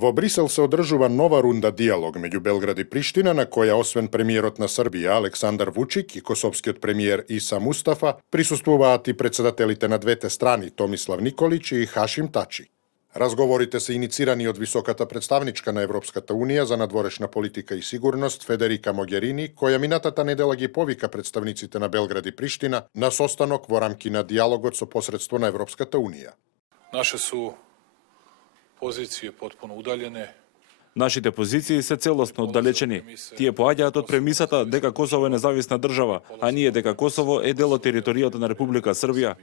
Во Брисел се одржува нова рунда диалог меѓу Белград и Приштина, на која освен премиерот на Србија Александар Вучик и косовскиот премиер Иса Мустафа присуствуваат и председателите на двете страни Томислав Николич и Хашим Тачи. Разговорите се иницирани од високата представничка на Европската Унија за надворешна политика и сигурност Федерика Могерини, која минатата недела ги повика представниците на Белград и Приштина на состанок во рамки на диалогот со посредство на Европската Унија. Наше су позиције потпуно удалјене. Нашите позиции се целосно оддалечени. Тие поаѓаат од премисата дека Косово е независна држава, а ние дека Косово е дел од територијата на Република Србија.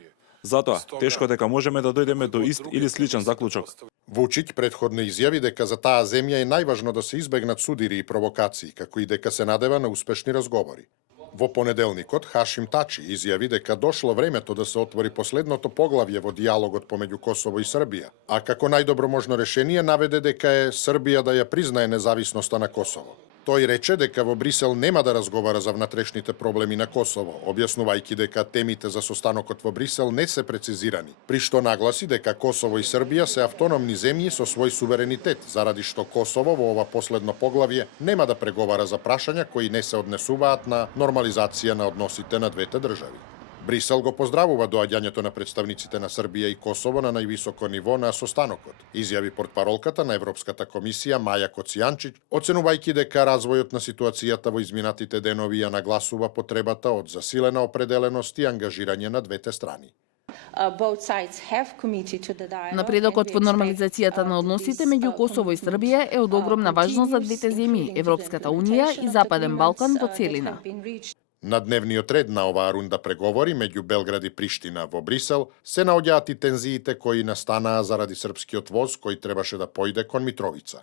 Затоа, тешко дека можеме да дојдеме до ист или сличен заклучок. Вучиќ предходно изјави дека за таа земја е најважно да се избегнат судири и провокации, како и дека се надева на успешни разговори. Во понеделникот Хашим Тачи изјави дека дошло времето да се отвори последното поглавје во диалогот помеѓу Косово и Србија, а како најдобро можно решение наведе дека е Србија да ја признае независноста на Косово. Тој рече дека во Брисел нема да разговара за внатрешните проблеми на Косово, објаснувајќи дека темите за состанокот во Брисел не се прецизирани, при што нагласи дека Косово и Србија се автономни земји со свој суверенитет, заради што Косово во ова последно поглавје нема да преговара за прашања кои не се однесуваат на нормализација на односите на двете држави. Брисел го поздравува доаѓањето на представниците на Србија и Косово на највисоко ниво на состанокот, изјави портпаролката на Европската комисија Маја Коцијанчиќ, оценувајќи дека развојот на ситуацијата во изминатите денови ја нагласува потребата од засилена определеност и ангажирање на двете страни. Напредокот во нормализацијата на односите меѓу Косово и Србија е од огромна важност за двете земји, Европската Унија и Западен Балкан во целина. На дневниот ред на оваа рунда преговори меѓу Белград и Приштина во Брисел се наоѓаат и тензиите кои настанаа заради српскиот воз кој требаше да појде кон Митровица.